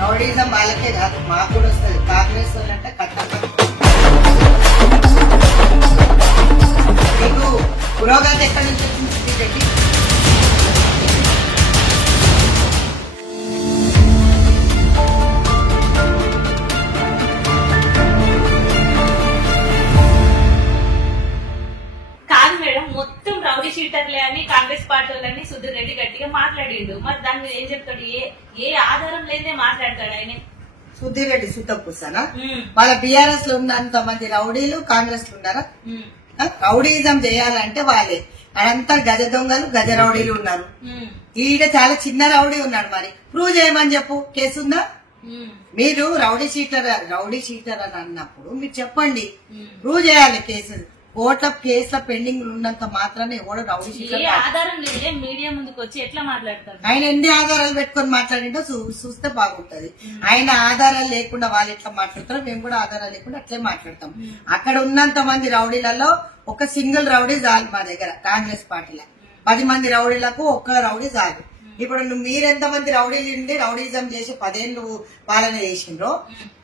Rowdyism వాళ్ళకే కాదు మాకు కూడా వస్తుంది. కాంగ్రెస్ వాళ్ళంటే మీకు పురోగతి ఎక్కడి నుంచి వచ్చింది రెడ్డి? కాదు మేడం, మొత్తం రౌడీ షీటర్లే అని కాంగ్రెస్ పార్టీ వాళ్ళని సుధీర్ రెడ్డి గట్టిగా మాట్లాడిండు. మరి దాని మీద ఏం చెప్తాడు? ఏ ఆధారం లేదే మాట్లాడతాడు ఆయన. సుధీర్ రెడ్డి సుతపూసానా? వాళ్ళ బీఆర్ఎస్ లో ఉన్నంత మంది రౌడీలు కాంగ్రెస్ లో ఉన్నారా? రౌడీజం చేయాలంటే వాళ్ళే అదంతా గజ దొంగలు గజ రౌడీలు ఉన్నారు. ఈడ చాలా చిన్న రౌడీ ఉన్నాడు. మరి ప్రూవ్ చేయమని చెప్పు, కేసు ఉందా? మీరు రౌడీ షీటర్ అని అన్నప్పుడు మీరు చెప్పండి, ప్రూవ్ చేయాలి. కేసు కోర్టుల కేసుల పెండింగ్ ఉన్నంత మాత్రాన్ని ఎవడో రౌడీ షీటర్ ఆధారం లేదే మీడియా ముందుకు వచ్చి ఎట్లా మాట్లాడతారు? ఆయన ఎన్ని ఆధారాలు పెట్టుకుని మాట్లాడిండో చూస్తే బాగుంటది. ఆయన ఆధారాలు లేకుండా వాళ్ళు ఎట్లా మాట్లాడతారో మేము కూడా ఆధారాలు లేకుండా అట్లే మాట్లాడతాం. అక్కడ ఉన్నంత మంది రౌడీలలో ఒక సింగిల్ రౌడీ చాలు మా దగ్గర. కాంగ్రెస్ పార్టీలో 10 మంది రౌడీలకు ఒక్క రౌడీ చాలు. ఇప్పుడు మీరెంత మంది రౌడీలు ఉండి రౌడీజం చేసి 10 ఏళ్ళు పాలన చేసిండ్రో,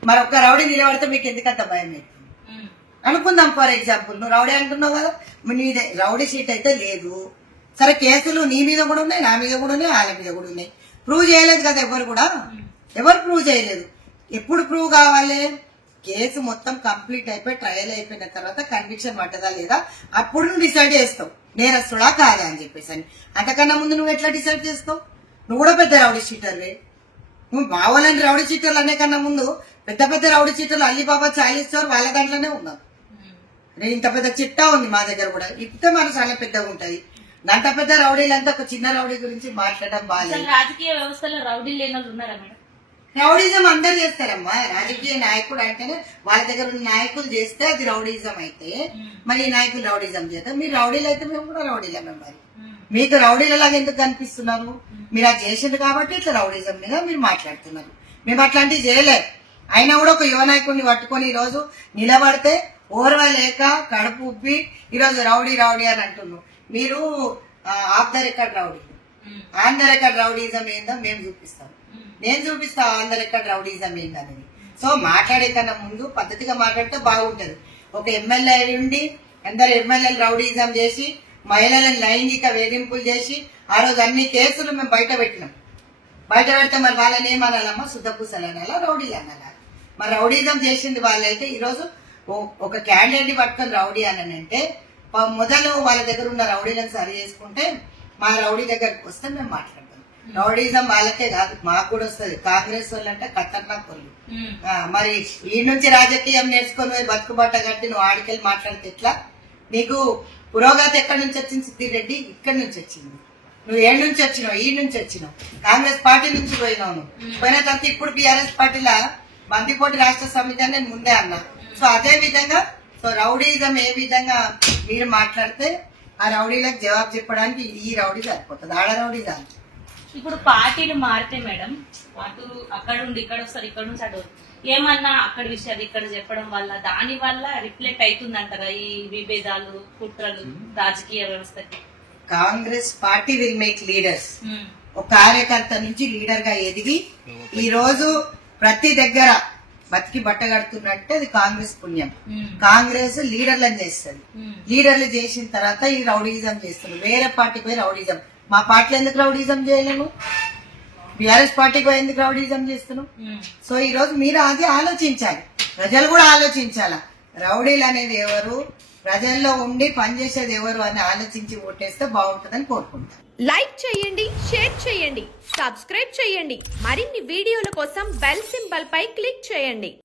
మరి ఒక్క రౌడీ నిలబడితే మీకు ఎందుకంత భయం అవుతుంది అనుకుందాం. ఫర్ ఎగ్జాంపుల్ నువ్వు రౌడీ అంటున్నావు కదా, నీదే రౌడీ షీట్ అయితే లేదు. సరే, కేసులు నీ మీద కూడా ఉన్నాయి, నా మీద కూడా ఉన్నాయి, వాళ్ళ మీద కూడా ఉన్నాయి. ప్రూవ్ చేయలేదు కదా ఎవరు ప్రూవ్ చేయలేదు. ఎప్పుడు ప్రూవ్ కావాలి? కేసు మొత్తం కంప్లీట్ అయిపోయి ట్రయల్ అయిపోయిన తర్వాత కన్విక్షన్ పడ్డదా లేదా అప్పుడు నువ్వు డిసైడ్ చేస్తావు నేరస్తుడా కాదా అని చెప్పేసి. అని అంతకన్నా ముందు నువ్వు ఎట్లా డిసైడ్ చేస్తావు? నువ్వు కూడా పెద్ద రౌడీ షీటర్వే. నువ్వు మావాలని రౌడీ షీటర్లు అనే కన్నా ముందు పెద్ద పెద్ద రౌడీ షీటర్లు అలీబాబా చాలీస్తారు వాళ్ళ దాంట్లోనే ఉన్నారు. ఇంత పెద్ద చిట్టా ఉంది మా దగ్గర కూడా. ఇస్తే మనం చాలా పెద్దగా ఉంటది. అంత పెద్ద రౌడీలంతా ఒక చిన్న రౌడీ గురించి మాట్లాడడం బాగాలేదు. రాజకీయ వ్యవస్థలో రౌడీ లేని వాళ్ళు ఉన్నారా మేడం? రౌడీజం అందరు చేస్తారమ్మా. రాజకీయ నాయకుడు అంటేనే వాళ్ళ దగ్గర ఉన్న నాయకులు చేస్తే అది రౌడీజం అయితే, మరి ఈ నాయకులు రౌడీజం చేస్తారు. మీరు రౌడీలు అయితే మేము కూడా రౌడీలమే. మరి మీకు రౌడీలలాగా ఎందుకు కనిపిస్తున్నారు? మీరు అది చేసింది కాబట్టి ఇట్లా రౌడీజం మీద మీరు మాట్లాడుతున్నారు. మేము అట్లాంటివి చేయలేదు. అయినా కూడా ఒక యువ నాయకుడిని పట్టుకొని ఈ రోజు నిలబడితే ఓర్వలేక కడుపు ఉబ్బి ఈరోజు రౌడీ రౌడీ అని అంటున్నాం. మీరు of the record rowdy, on the record rowdyism ఏందో మేము చూపిస్తాం. నేను చూపిస్తా ఆన్ ద రికార్డ్ రౌడీజం ఏందనేది. సో మాట్లాడే కన్నా ముందు పద్ధతిగా మాట్లాడితే బాగుంటది. ఒక ఎమ్మెల్యే ఉండి అందరు ఎమ్మెల్యేలు రౌడీజం చేసి మహిళలను లైంగిక వేధింపులు చేసి ఆ రోజు అన్ని కేసులు మేము బయట పెట్టినాం. బయట పెడితే మరి వాళ్ళని ఏమనాలమ్మా? శుద్ధపూసలు అనాలా, రౌడీలు అనాలా? మరి రౌడీజం చేసింది వాళ్ళైతే ఈరోజు ఒక క్యాండిడేట్ ని పట్టుకొని రౌడీ అని అంటే మొదలు వాళ్ళ దగ్గర ఉన్న రౌడీలను సరి చేసుకుంటే మా రౌడీ దగ్గరకు వస్తే మేము మాట్లాడతాం. రౌడీజం వాళ్ళకే కాదు మాకు కూడా వస్తుంది. కాంగ్రెస్ వాళ్ళంటే ఖతర్నాక్ వాళ్ళు. మరి ఈ నుంచి రాజకీయం నేర్చుకొని పోయి బతుకుబట్ట కట్టి నువ్వు ఆడికెళ్ళి మాట్లాడితే ఎట్లా? నీకు పురోగతి ఎక్కడి నుంచి వచ్చింది సుధీర్ రెడ్డి? ఇక్కడి నుంచి వచ్చింది. నువ్వు ఏడు నుంచి వచ్చినావు, ఈ నుంచి వచ్చినావు, కాంగ్రెస్ పార్టీ నుంచి పోయినావు. నువ్వు పోయిన తర్వాత ఇప్పుడు బీఆర్ఎస్ పార్టీలో బందిపోటీ రాష్ట్ర సమితి అని నేను ముందే అన్నా. సో అదే విధంగా రౌడీజం ఏ విధంగా మీరు మాట్లాడితే ఆ రౌడీలకు జవాబు చెప్పడానికి ఈ రౌడీ సరిపోతుంది, ఆడ రౌడీ కాదు. ఇప్పుడు పార్టీలు మారితే మేడం అటు అక్కడ ఉండి ఇక్కడ వస్తారు, ఇక్కడ నుంచి అటు ఏమన్నా అక్కడ విషయాలు ఇక్కడ చెప్పడం వల్ల దాని వల్ల రిఫ్లెక్ట్ అవుతుందంటారా ఈ విభేదాలు, కుట్రలు రాజకీయ వ్యవస్థకి? Congress party will make leaders. ఒక కార్యకర్త నుంచి లీడర్ గా ఎదిగి ఈ రోజు ప్రతి దగ్గర బతికి బట్ట కడుతున్నట్టే అది కాంగ్రెస్ పుణ్యం. కాంగ్రెస్ లీడర్లను చేస్తుంది. లీడర్లు చేసిన తర్వాత ఈ రౌడీజం చేస్తున్నారు. వేరే పార్టీకి పోయి రౌడీజం, మా పార్టీలో ఎందుకు రౌడీజం చేయలేము? బీఆర్ఎస్ పార్టీకి పోయి ఎందుకు రౌడీజం చేస్తున్నాం? సో ఈ రోజు మీరు అది ఆలోచించాలి, ప్రజలు కూడా ఆలోచించాలా. రౌడీలు అనేది ఎవరు, ప్రజల్లో ఉండి పనిచేసేది ఎవరు అని ఆలోచించి ఓటేస్తే బాగుంటుందని కోరుకుంటాను. లైక్ చేయండి, షేర్ చేయండి, సబ్స్క్రైబ్ చేయండి. మరిన్ని వీడియోల కోసం బెల్ సింబల్ పై క్లిక్ చేయండి.